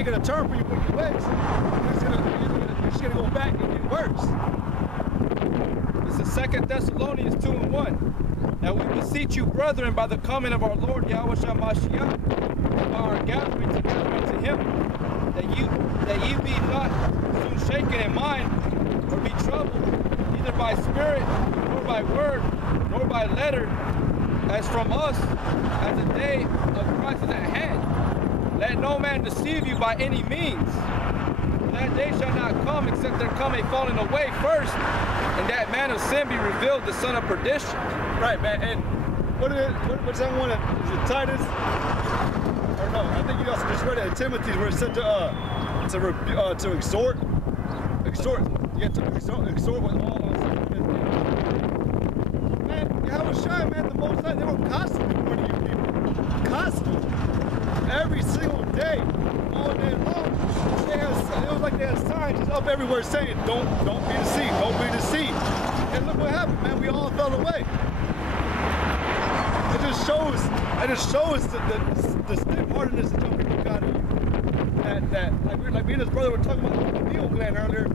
ain't gonna turn from your wicked ways. You're just gonna go back and get worse. This is 2 Thessalonians 2:1. Now we beseech you, brethren, by the coming of our Lord Yahweh Mashiach, by our gathering together unto him, that ye be not soon shaken in mind, or be troubled, neither by spirit, nor by word, nor by letter, as from us, as the day of Christ is at hand. Let no man deceive you by any means. That day shall not come except there come a falling away first, and that man of sin be revealed, the son of perdition. Right, man. And what's that one? Is it Titus? Or no? I think you also just read it in Timothy, where it said to exhort. You have to exhort with all those. Man, Yahweh Shai, man, the Most High, they were constantly warning you people. Constantly. Every single day, all day long. It was like they had signs just up everywhere saying, don't be deceived, don't be deceived. And look what happened, man, we all fell away. It just shows the stiff-heartedness that young people got in you. Like me and his brother were talking about the pineal gland earlier,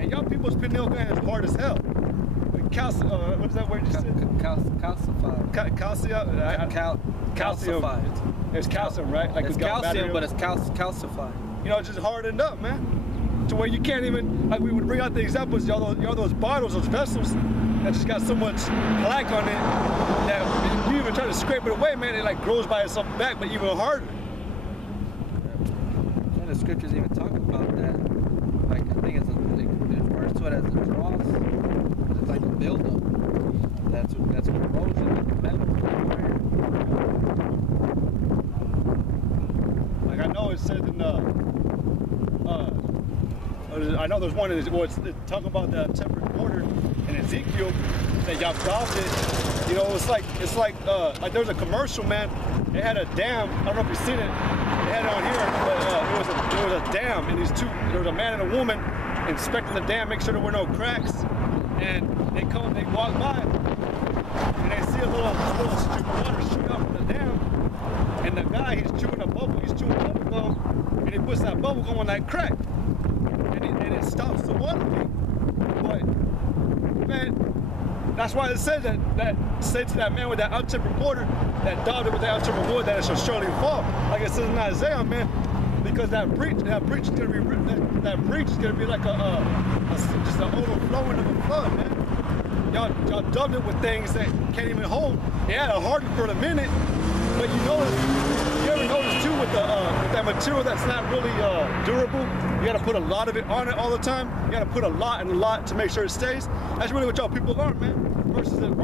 and young people's pineal gland is hard as hell. What is that word you said? Calcified. Calcium. It's calcium, right? Like it's calcium, but it's calcified. You know, it's just hardened up, man. To where you can't even, like we would bring out the examples, y'all those bottles, those vessels that just got so much plaque on it that you even try to scrape it away, man, it like grows by itself back, but even harder. And the scriptures even talk about that. Like I think it refers to it as a dross, but it's like a buildup. That's corrosion of the metal. Like I know it said in I know there's one in it's talking about the temperate quarter in Ezekiel that y'all adopted. You know, it's like there's a commercial, man. It had a dam. I don't know if you've seen it. They had it on here, but it was a dam, and there was a man and a woman inspecting the dam, make sure there were no cracks. And they walk by, and they see a little stream of water shoot out from the dam. And the guy, he's chewing bubble gum, and he puts that bubble gum on that crack. And it stops the water leak. But, man, that's why it says that said to that man with that untempered quarter, that dog with that untempered wood, that it shall surely fall. Like it says in Isaiah, man, because that breach is gonna be like just an overflowing of a flood, man. Y'all dubbed it with things that can't even hold. It had a harden for a minute, but you ever notice too with that material that's not really durable? You gotta put a lot of it on it all the time. You gotta put a lot and a lot to make sure it stays. That's really what y'all people learn, man. Versus if you use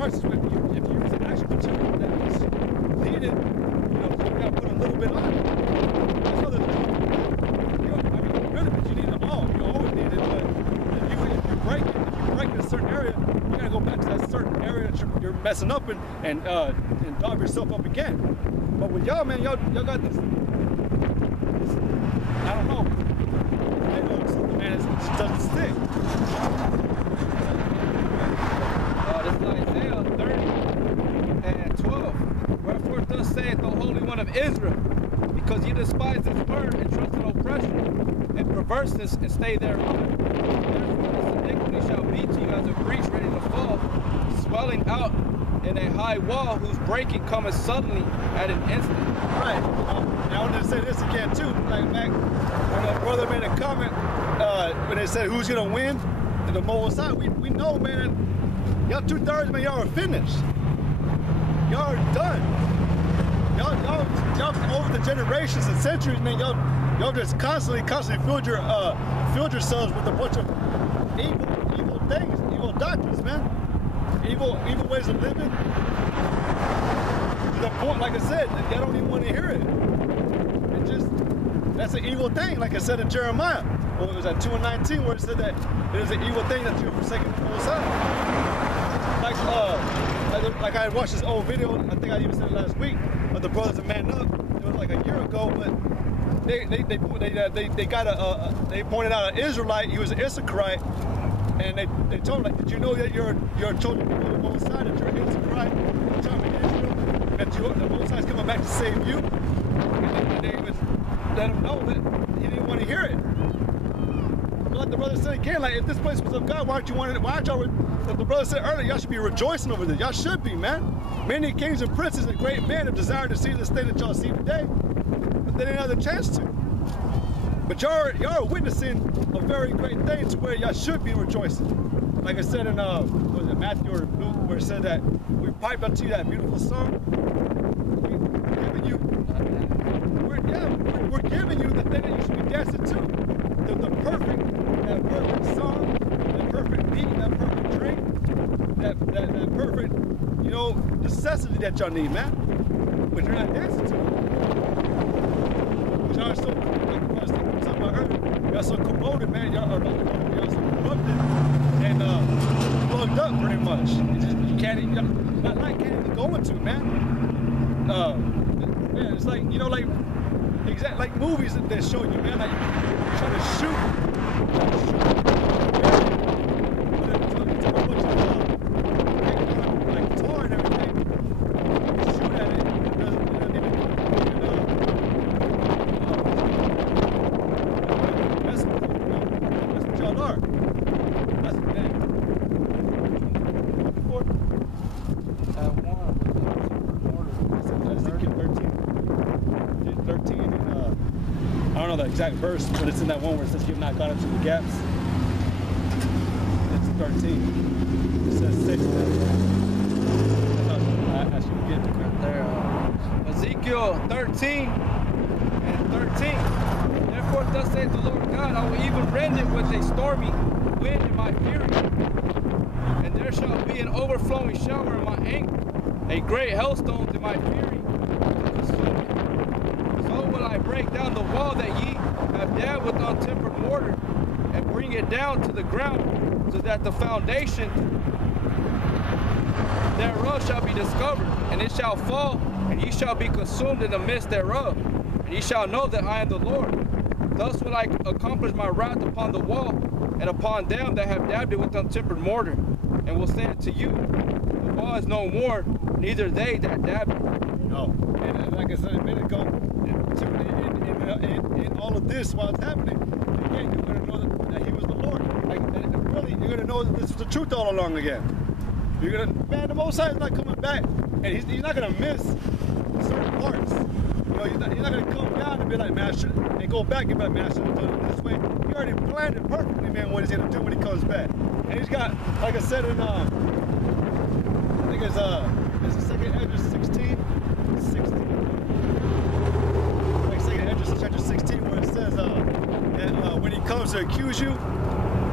an actual material that is needed, you gotta put a little bit on it. That's other you need it all. You always need it, but if you break it in a certain area, you gotta go back to that certain area that you're messing up and dog yourself up again. But with y'all, man, y'all got this. I don't know. Man, it just doesn't stick. This is Isaiah 30 and 12. Wherefore thus saith the Holy One of Israel, because ye despise his word and trust in oppression and perverseness and stay thereon. Therefore this iniquity shall be to you as a breach ready to fall, swelling out in a high wall whose breaking cometh suddenly at an instant. Right. And I wanted to say this again too. Like back when a brother made a comment when they said who's gonna win the Most High, we know, man. Y'all 2/3, man. Y'all are finished. Y'all are done. Y'all over the generations and centuries, man. Y'all just constantly filled yourselves with a bunch of evil things, evil doctrines, man. Evil ways of living. To the point, like I said, y'all don't even want to hear it. That's an evil thing, like I said in Jeremiah. Well, it was at 2:19 where it said that it is an evil thing that you're forsaking the Most High. Like I watched this old video, I think I even said it last week, of the brothers of Man Up. It was like a year ago, but they pointed out an Israelite. He was an Issacharite, and they told him, like, did you know that you're a chosen people of the Most High, that you're an Issacharite, a child of Israel, that the Most High is coming back to save you? And they would let him know that he didn't want to hear it. But like the brother said again, like if this place was of God, why aren't y'all, like the brother said earlier, y'all should be rejoicing over this. Y'all should be, man. Many kings and princes and great men have desired to see this thing that y'all see today, but they didn't have the chance to. But y'all are witnessing a very great thing to where y'all should be rejoicing. Like I said in was it Matthew or Luke, where it said that we piped unto you that beautiful song. We're giving you the thing that you should be dancing to. That perfect song, that perfect beat, that perfect drink, that perfect, you know, necessity that y'all need, man. But you're not dancing to it. But y'all are so, like I was talking about earlier, y'all so corroded, man. Y'all so corrupted and plugged up pretty much. You can't even, that light can't even go into it, man. Man, it's like, you know, like movies that they show you, man, like you're trying to shoot. Like tar and everything. You shoot at it, it doesn't even that's what y'all are. That's what that. Before? Ezekiel 13 and I don't know the exact verse, but it's in that one where it says you've not gone into the gaps. It's 13. It says 6. I should get it right there. Ezekiel 13 and 13. Therefore thus saith the Lord God, I will even rend it with a stormy wind in my fury, and there shall be an overflowing shower in my anger, a great hailstone in my fury. So will I break down the wall that ye have dabbed with untempered mortar, and bring it down to the ground, so that the foundation thereof shall be discovered, and it shall fall, and ye shall be consumed in the midst thereof, and ye shall know that I am the Lord. Thus will I accomplish my wrath upon the wall, and upon them that have dabbed it with untempered mortar, and will say unto you, the wall is no more, neither they that dabbed it. No, and like I said a minute ago, in all of this, while it's happening, again, you're going to know that he was the Lord. Like, and really, you're going to know that this was the truth all along again. You're going to, man, the Most High is not coming back, and he's not going to miss certain parts. You know, he's not going to come down and be like, man, I should, and go back and be like, man, I should have done it this way. He already planned it perfectly, man, what he's going to do when he comes back. And he's got, like I said in, I think it's 2nd Ezra 16. Chapter 16, where it says that when he comes to accuse you,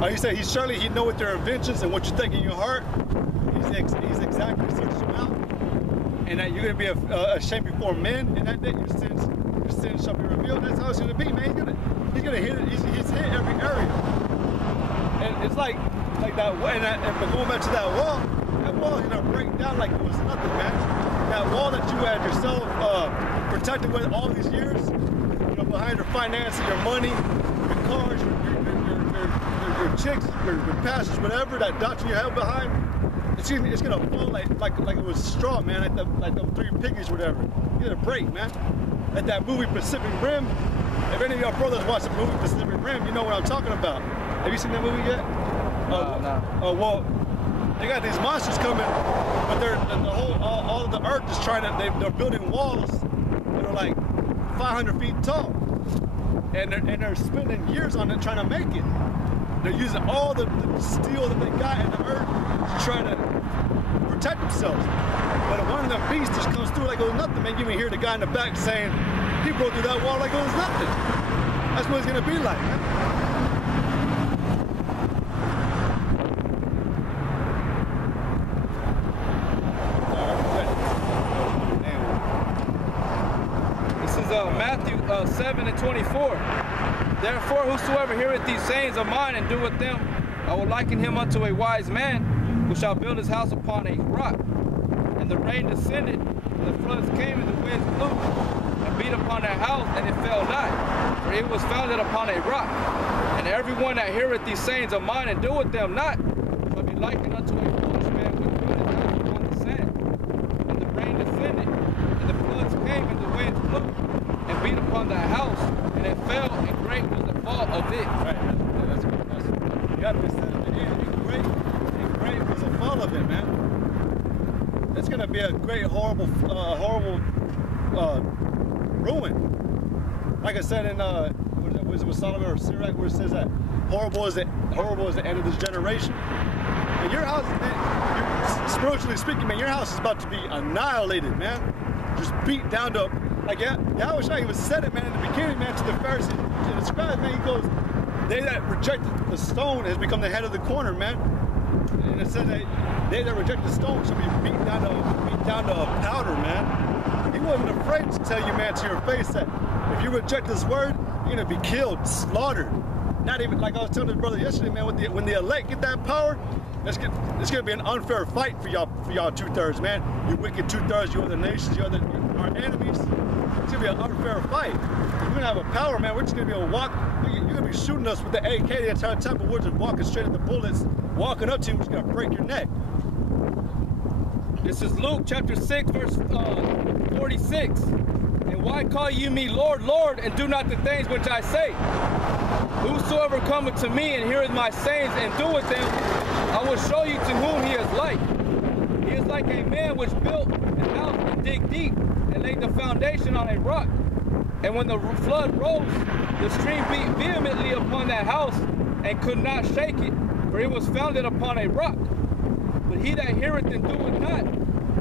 he said he know what their inventions and what you think in your heart. He's exactly searched them out, and that you're going to be ashamed before men, and that day your sins shall be revealed. That's how it's going to be, man. He's going to hit it. He's hit every area, and it's like that. And but going back to that wall is going to break down like it was nothing, man. That wall that you had yourself protected with all these years. Behind your finances, your money, your cars, your chicks, your pastors, whatever, that doctrine you have behind, it's gonna fall like it was straw, man, like the 3 piggies, whatever. It's gonna break, man. Like that movie Pacific Rim. If any of y'all brothers watch the movie Pacific Rim, you know what I'm talking about. Have you seen that movie yet? No. Oh well, they got these monsters coming, but all of the earth is trying to. They're building walls that are like 500 feet tall, and they're spending years on it trying to make it. They're using all the steel that they got in the earth to try to protect themselves. But one of them beasts just comes through like it was nothing, man. You even hear the guy in the back saying, he broke through that wall like it was nothing. That's what it's gonna be like, man. Matthew 7:24. Therefore, whosoever heareth these sayings of mine and doeth them, I will liken him unto a wise man, who shall build his house upon a rock. And the rain descended, and the floods came, and the winds blew, and beat upon that house, and it fell not, for it was founded upon a rock. And everyone that heareth these sayings of mine and doeth them not, shall be likened unto a foolish man which built his house upon the sand. And the rain descended, and the floods came, and the winds blew, and beat upon that house, and it fell, and great was the fall of it. Right. That's you got to be said at the end. And great was the fall of it, man. It's gonna be a great, horrible ruin. Like I said in was it Solomon or Sirach, where it says that horrible is the end of this generation. And your house, man, spiritually speaking, man, your house is about to be annihilated, man. Just beat down to, like, Yahweh even said it, man, in the beginning, man, to the Pharisees, to the scribes, man. He goes, they that rejected the stone has become the head of the corner, man. And it says that they that reject the stone shall be beat down to powder, man. He wasn't afraid to tell you, man, to your face that if you reject this word, you're gonna be killed, slaughtered. Not even, like I was telling this brother yesterday, man, when the elect get that power, it's gonna be an unfair fight for y'all 2/3, man. You wicked 2/3, you other nations, our enemies. It's gonna be an unfair fight. We're gonna have a power, man. We're just gonna be able to walk. You're gonna be shooting us with the AK the entire time, but we're just walking straight at the bullets, walking up to you, we're just gonna break your neck. This is Luke chapter 6, verse 46. And why call you me Lord, Lord, and do not the things which I say? Whosoever cometh to me and heareth my sayings and doeth them, I will show you to whom he is like. He is like a man which built a house and dig deep and laid the foundation on a rock. And when the flood rose, the stream beat vehemently upon that house and could not shake it, for it was founded upon a rock. But he that heareth and doeth not,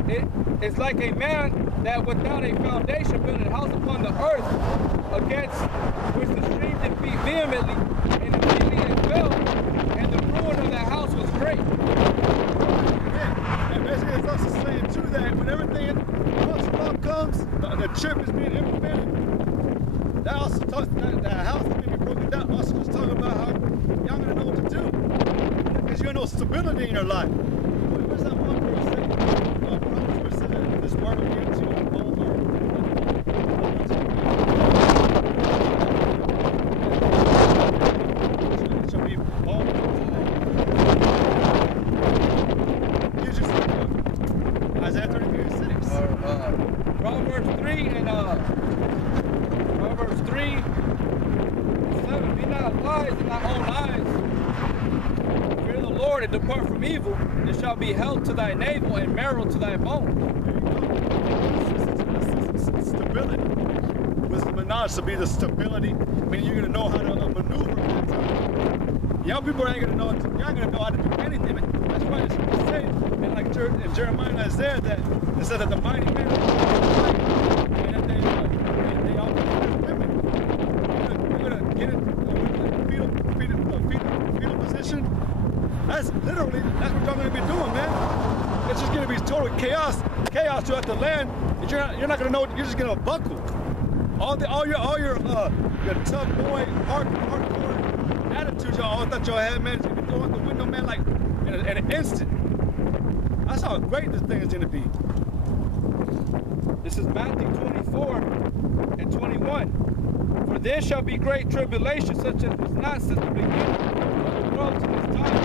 it is like a man that without a foundation built a house upon the earth, against which the stream did beat vehemently, and immediately it fell, and the ruin of that house was great. Yeah. And basically it's also saying too that when everything once the law comes, the chip is being implemented. That also talks that house is going to be broken down. Also just talking about how y'all gonna know what to do, because you have no stability in your life. Where's that one verse that Proverbs verse said that this word will give to you on both it shall be bold. Isaiah 33:6. Proverbs 3 and Proverbs 3:7. Be not wise in thy own eyes. Fear the Lord and depart from evil. It shall be health to thy navel and marrow to thy bone. Stability. Wisdom and knowledge to be the stability. I mean, you're gonna know how to maneuver. Young people ain't gonna know. You're not gonna know how to do anything. That's why it's say, and like in Jeremiah and Isaiah, that it said that the mighty men and that they all women. You're gonna get it fetal position. That's literally what y'all gonna be doing, man. It's just gonna be total chaos throughout the land. You're not gonna know. You're just gonna buckle. All your tough boy hardcore attitudes y'all thought y'all had, man, it's gonna be thrown out the window, man, like in an instant. That's how great this thing is gonna be. This is Matthew 24:21. For there shall be great tribulation, such as was not since the beginning of the world to this time.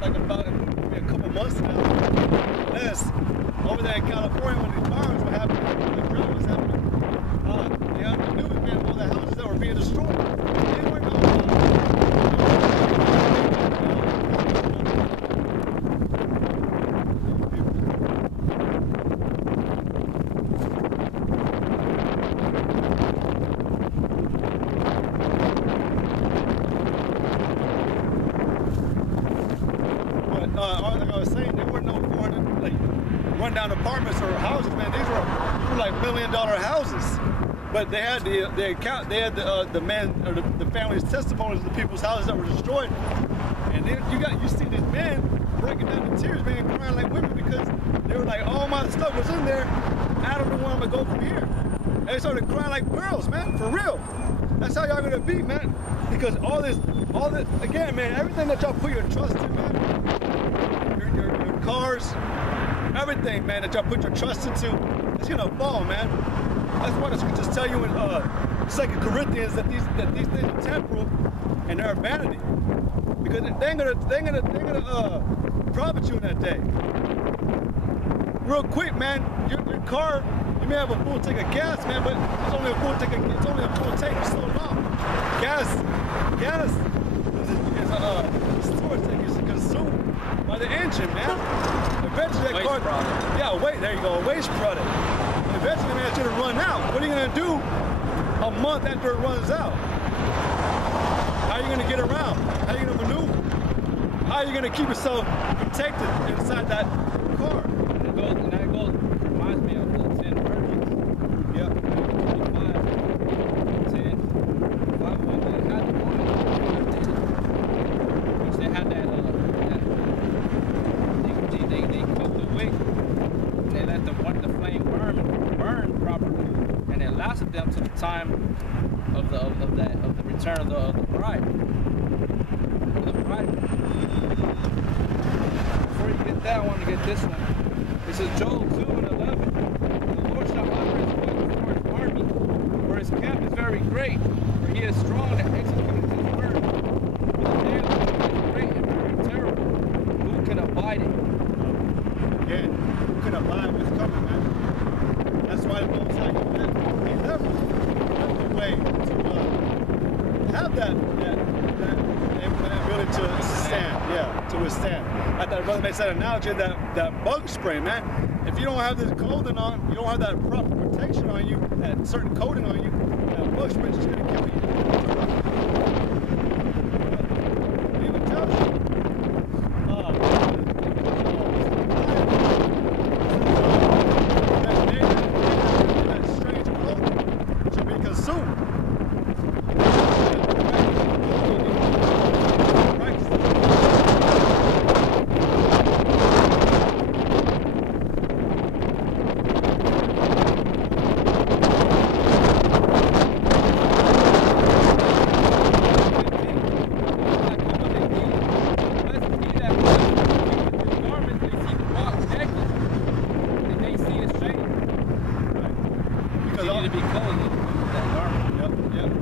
Like about maybe a couple months now. Yes, over there in California when these fires were happening, the drilling was happening. The news, man, all the houses that were being destroyed. They weren't like I was saying, there weren't no run-down apartments or houses, man. These were like $1 million houses. But they had the man or the family's testimonies of the people's houses that were destroyed. And then you see these men breaking down in tears, man, crying like women, because they were like, all my stuff was in there. I don't know where I'm gonna go from here. And they started crying like girls, man, for real. That's how y'all gonna be, man. Because all this, again, man, everything that y'all put your trust in, man, your cars, everything, man, that y'all put your trust into, it's gonna fall, man. That's why the scriptures tell you in 2 Corinthians that these things are temporal and they're vanity, because they're gonna profit you in that day. Real quick, man, your car, you may have a full tank of gas, man, but it's only a full tank so long. Gas is a storage tank is consumed by the engine, man. Eventually that car, there you go, a waste product. Eventually, man, it's gonna run out. What are you gonna do a month after it runs out? How are you gonna get around? How are you gonna maneuver? How are you gonna keep yourself protected inside that car? And that goes, reminds me of the 10 virgins. Yep. 5 when they had the woman, which they had that they cooked the wick, and they let the flame burn properly, and it lasted them to the time of the return of the bride. Before you get that, I want to get this one. This is Joel 2:11. The Lord shall honor his voice before his army, for his camp is very great, for he is strong and executes his word. For the day of the Lord is great and very terrible. Who can abide it? Again, who can abide what's coming, man? That's why the Most High he never the way to have that ability to stand, to withstand. I thought brother made that analogy, that bug spray, man. If you don't have this clothing on, you don't have that proper protection on you, that certain coating on you, that bug spray is just gonna kill you. It even tells you. That strange clothing should be consumed.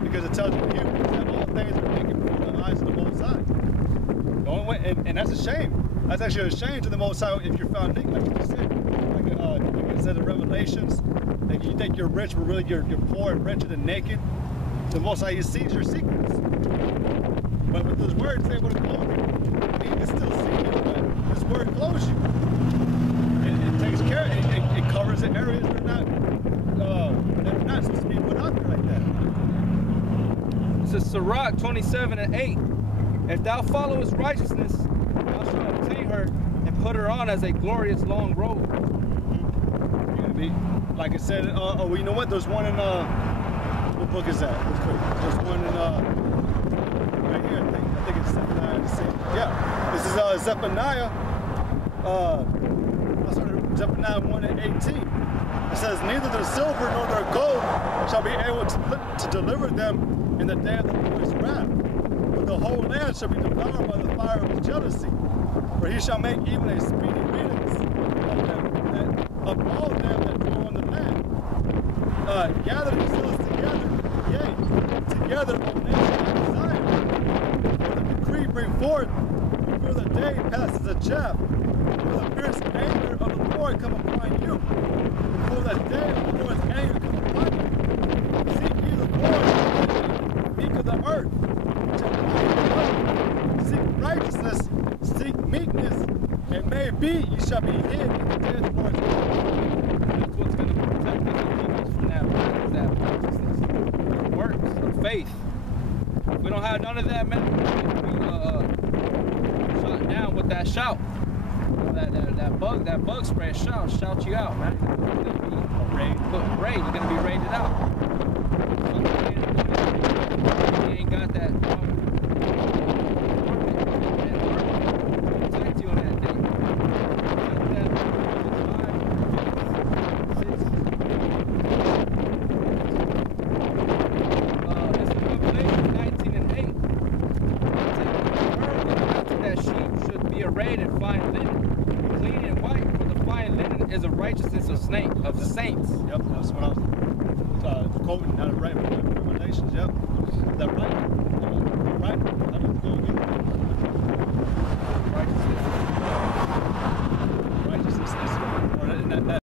Because it tells you that all things are naked before the eyes of the Most High. The only way, and that's a shame. That's actually a shame to the Most High if you're found naked, like you said. Like it said in Revelations, that you think you're rich, but really you're poor and wretched and naked. The Most High, He sees your secrets. But with His word, it's able to clothe you. He can still see you, but His word clothes you. It takes care, it covers the areas that are not supposed to be put out there like that. This is Sirach 27:8. If thou followest righteousness, thou shalt obtain her and put her on as a glorious long robe. You're gonna be, like I said, well, you know what? There's one in, what book is that? There's one in, right here, I think it's Zephaniah. Yeah, this is Zephaniah, Zephaniah 1:18. It says, neither their silver nor their gold shall be able to deliver them in the day of the Lord's wrath. But the whole land shall be devoured by the fire of his jealousy. For he shall make even a speedy riddance of all them that dwell on the land. Gather yourselves together, yea, together, O nation of Zion. For the decree bring forth before the day passes a chaff. For the fierce anger of the Lord come upon you. Before the day of the Lord's anger come upon you. Seek ye the Lord, meek of the earth, which have life. Seek righteousness, seek meekness, and maybe ye shall be hid in the day of the Lord's anger. That's what's going to protect us and keep us from that righteousness. Our works, our faith. If we don't have none of that, man, we shot down with that shout. That bug spray shout you out, man. You're gonna be raided out. You ain't got that protect you on that day. This is Revelation 19:8. That sheep should be arrayed in fine linen, clean and white, for the fine linen is a righteousness of saints. Yep, that's what I was quoting, not right, Revelations, yep. Is that right? Right? I don't know.